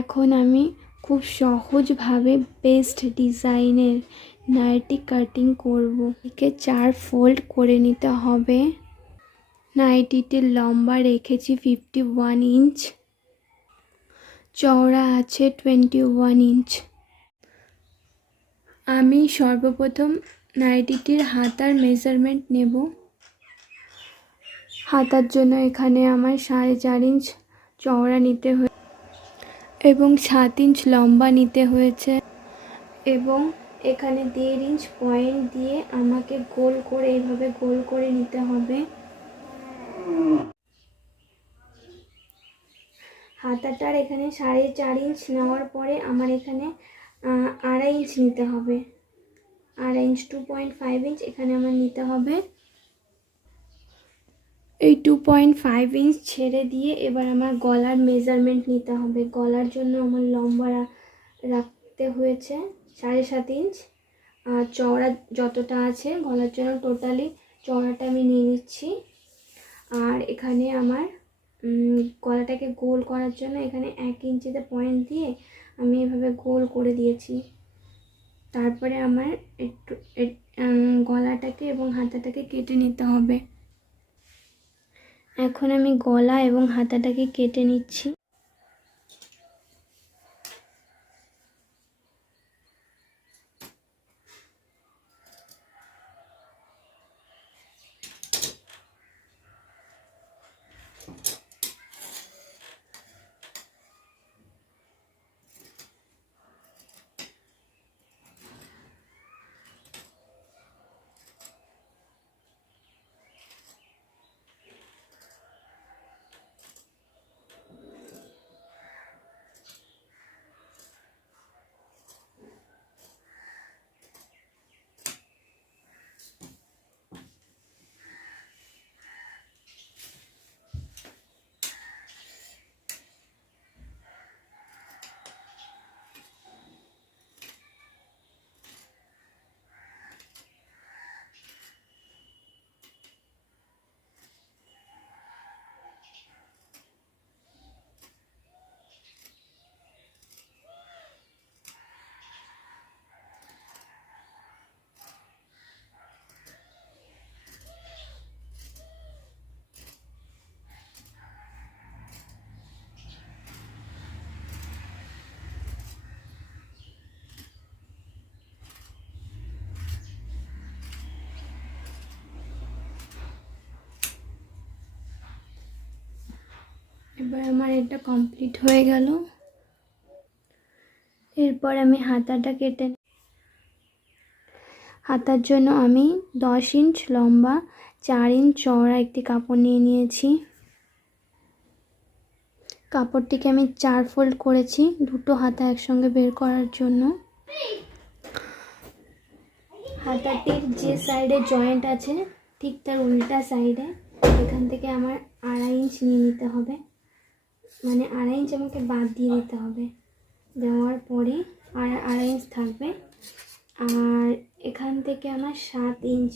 এখন আমি খুব সহজভাবে বেস্ট ডিজাইনের নাইটি কাটিং করব। একে 4 ফোল্ড করে নিতে হবে। নাইটিটির লম্বা রেখেছি 51 ইঞ্চ, চওড়া আছে 21 ইঞ্চ। আমি সর্বপ্রথম নাইটিটির হাতার মেজারমেন্ট নেব। হাতার জন্য এখানে আমার 4.5 ইঞ্চ চওড়া নিতে হয়েছে এবং 7 ইঞ্চ লম্বা নিতে হয়েছে, এবং এখানে 1.5 ইঞ্চ পয়েন্ট দিয়ে আমাকে গোল করে এইভাবে গোল করে নিতে হবে। হাতাটার এখানে 4.5 ইঞ্চ নেওয়ার পরে আমার এখানে 2.5 ইঞ্চ নিতে হবে। 2.5 ইঞ্চ 2.5 ইঞ্চ এখানে আমার নিতে হবে। এই 2.5 ইঞ্চ ছেড়ে দিয়ে এবার আমার গলার মেজারমেন্ট নিতে হবে। গলার জন্য আমার লম্বা রাখতে হয়েছে 7.5 ইঞ্চ, আর চওড়া যতটা আছে গলার জন্য টোটালি চওড়াটা আমি নিয়ে নিচ্ছি। আর এখানে আমার গলাটাকে গোল করার জন্য এখানে 1 ইঞ্চিতে পয়েন্ট দিয়ে আমি এভাবে গোল করে দিয়েছি। তারপরে আমার একটু গলাটাকে এবং হাতাটাকে কেটে নিতে হবে। এখন আমি গলা এবং হাতাটাকে কেটে নিচ্ছি। এবার আমার এটা কমপ্লিট হয়ে গেল। এরপর আমি হাতাটা কেটে, হাতার জন্য আমি 10 ইঞ্চ লম্বা 4 ইঞ্চ চওড়া একটি কাপড় নিয়ে নিয়েছি। কাপড়টিকে আমি 4 ফোল্ড করেছি দুটো হাতা একসঙ্গে বের করার জন্য। হাতাটির যে সাইডে জয়েন্ট আছে ঠিক তার উল্টা সাইডে এখান থেকে আমার 2.5 ইঞ্চ নিয়ে নিতে হবে, মানে 2.5 ইঞ্চ আমাকে বাদ দিয়ে দিতে হবে। দেওয়ার পরে আর 2.5 ইঞ্চ থাকবে। আর এখান থেকে আমার 7 ইঞ্চ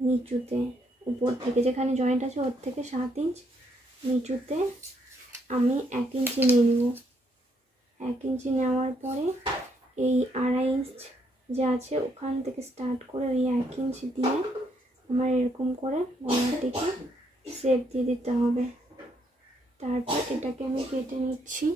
নিচুতে, উপর থেকে যেখানে জয়েন্ট আছে ওর থেকে 7 ইঞ্চ নিচুতে আমি 1 ইঞ্চি নিয়ে নেব। 1 ইঞ্চি নেওয়ার পরে এই 2.5 ইঞ্চ যে আছে ওখান থেকে স্টার্ট করে ওই 1 ইঞ্চ দিয়ে আমার এরকম করে গলাটিকে শেপ দিয়ে দিতে হবে। তারপর এটাকে আমি কেটে নিচ্ছি।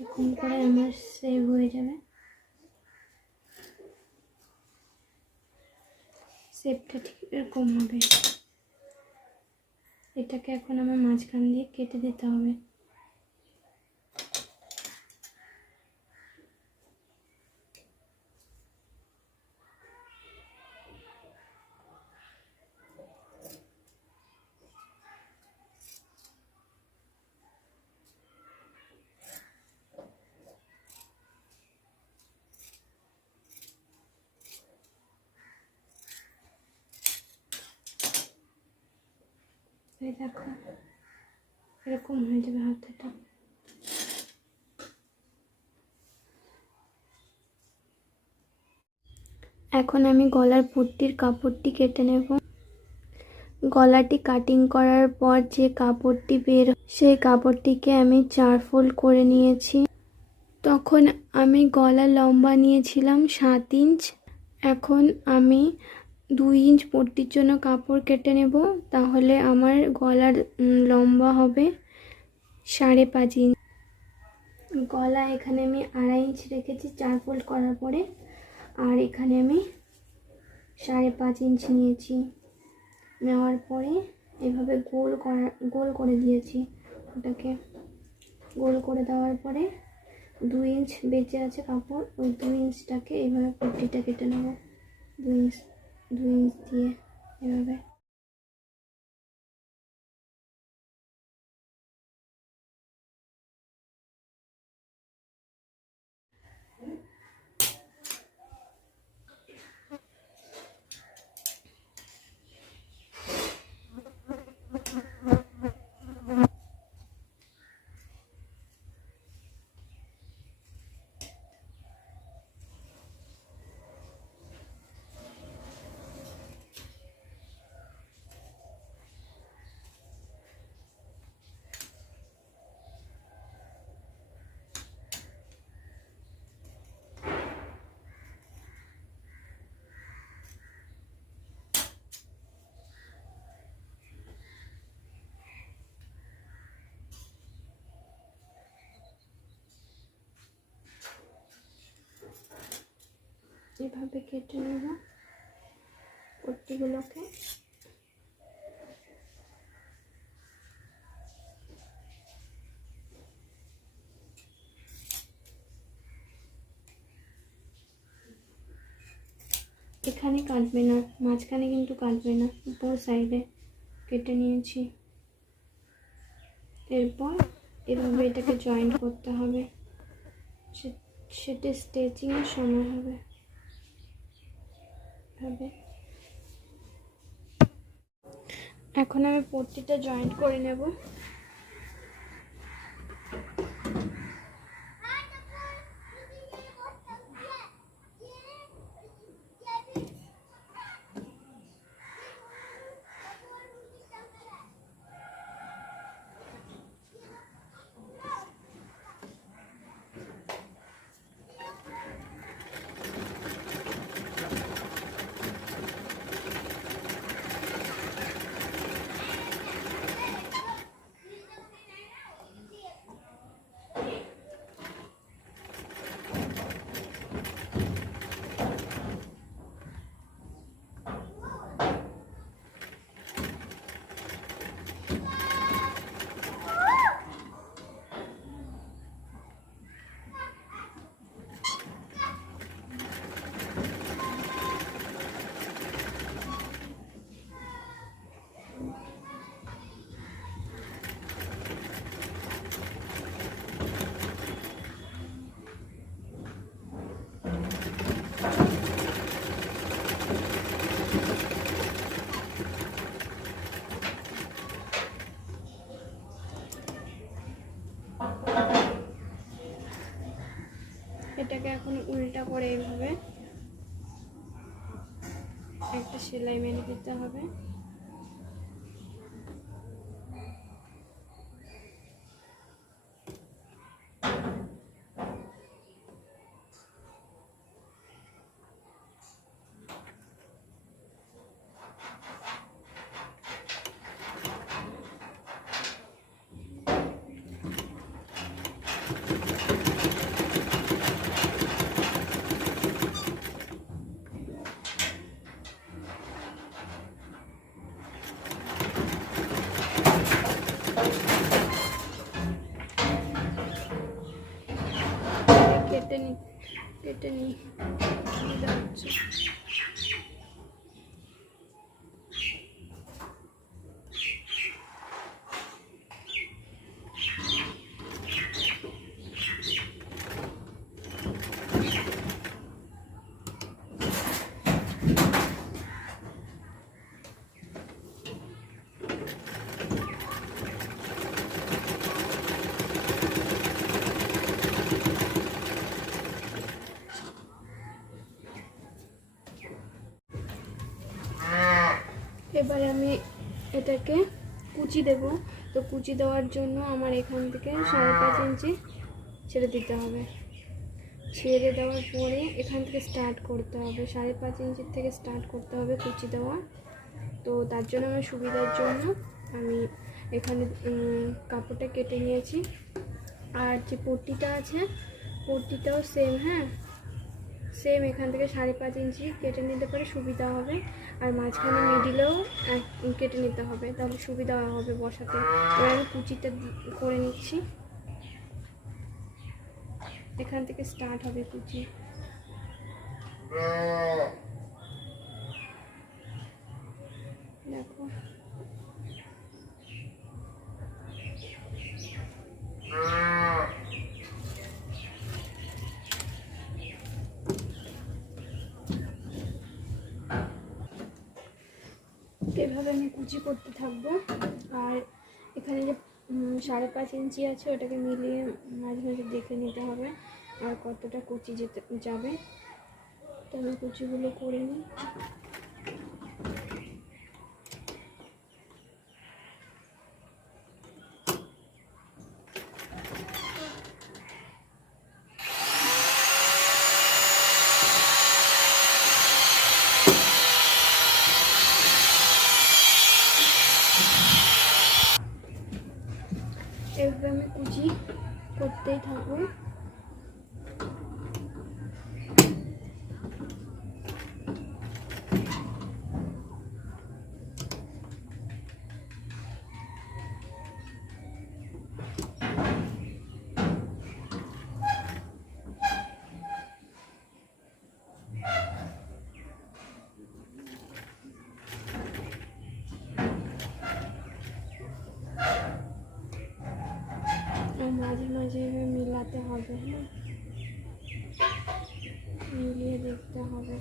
এরকম করে আমার সেভ হয়ে যাবে। শেপটা ঠিক এরকম হবে। এটাকে এখন আমার মাঝখান দিয়ে কেটে দিতে হবে। এই দেখো এরকম হয়ে যাবে হাতাটা। এখন আমি গলার পট্টির কাপড়টি কেটে নেব। গলাটি কাটিং করার পর যে কাপড়টি বের সেই কাপড়টিকে আমি 4 ফোল্ড করে নিয়েছি। তখন আমি গলা লম্বা নিয়েছিলাম 7 ইঞ্চ। এখন আমি 2 ইঞ্চ পট্টির জন্য কাপড় কেটে নেব, তাহলে আমার গলার লম্বা হবে 5.5 ইঞ্চ। গলা এখানে আমি 2.5 ইঞ্চ রেখেছি 4 ফোল্ড করার পরে, আর এখানে আমি 5.5 ইঞ্চ নিয়েছি। নেওয়ার পরে এভাবে গোল করে দিয়েছি। ওটাকে গোল করে দেওয়ার পরে 2 ইঞ্চ বেঁচে আছে কাপড়, ওই 2 ইঞ্চটাকে এইভাবে পট্টিটা কেটে নেব। 2 ইঞ্চ দিয়ে এভাবে। এভাবে কেটে নেব পট্টিগুলোকে। এখানে কাটবে না, মাঝখানে কিন্তু কাটবে না, উপর সাইডে কেটে নিয়েছি। এরপর এভাবে এটাকে জয়েন্ট করতে হবে, সেটা স্টিচিংয়ের সময় হবে। এখন আমি পট্টিটা জয়েন্ট করে নেব। এটাকে এখন উল্টা করে এইভাবে একটা সেলাই মেরে দিতে হবে। কেটে নিই হচ্ছে। এবারে আমি এটাকে কুচি দেব। তো কুচি দেওয়ার জন্য আমার এখান থেকে 5.5 ইঞ্চি ছেড়ে দিতে হবে। ছেড়ে দেওয়ার পরে এখান থেকে স্টার্ট করতে হবে, 5.5 ইঞ্চির থেকে স্টার্ট করতে হবে কুচি দেওয়া। তো তার জন্য আমার সুবিধার জন্য আমি এখানে কাপড়টা কেটে নিয়েছি। আর যে পট্টিটা আছে পট্টিটাও সেম, হ্যাঁ সেম এখান থেকে 5.5 ইঞ্চি কেটে নিতে পারে, সুবিধা হবে। আর মাঝখানে মিডিলেও কেটে নিতে হবে, তাহলে সুবিধা হবে বসাতে। এবার আমি কুচিটা করে নিচ্ছি, এখান থেকে স্টার্ট হবে কুচি। দেখো এভাবে আমি কুচি করতে থাকবো। আর এখানে যে 5.5 ইঞ্চি আছে ওটাকে মিলিয়ে মাঝে মাঝে দেখে নিতে হবে আর কতটা কুচি যাবে। তো আমি কুচিগুলো করে নিই। এভাবে আমি কুচি করতেই থাকবো। মাঝে মাঝে মিলাতে হবে, হ্যাঁ মিলিয়ে দেখতে হবে।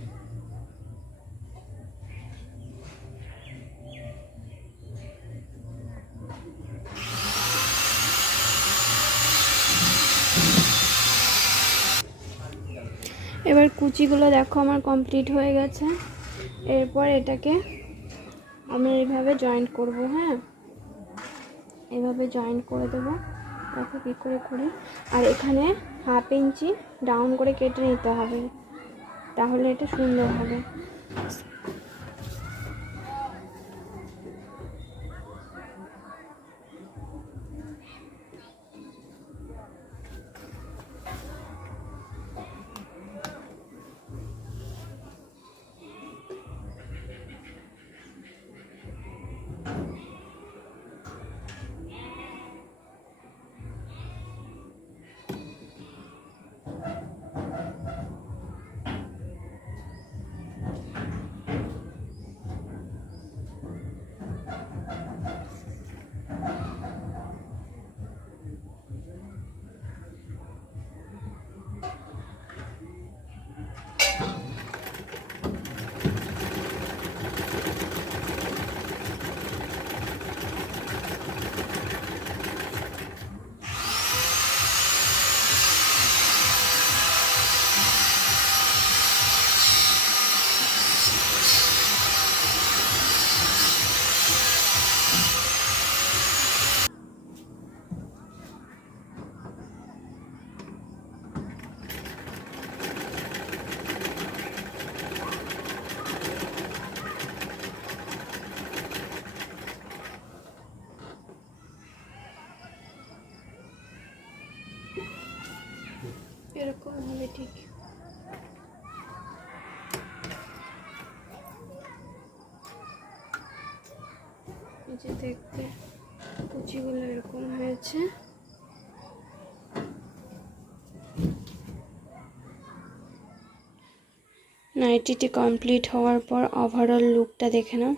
এবার কুচিগুলো দেখো আমার কমপ্লিট হয়ে গেছে। এরপর এটাকে আমি এইভাবে জয়েন্ট করব, হ্যাঁ এভাবে জয়েন্ট করে দেবো। দেখো কী করে করি। আর এখানে 1/2 ইঞ্চি ডাউন করে কেটে নিতে হবে, তাহলে এটা সুন্দর হবে। এরকম হবে ঠিক। এই যে দেখতে কুচিগুলো এরকম হয়েছে। নাইটিটি কমপ্লিট হওয়ার পর ওভারঅল লুকটা দেখে নাও।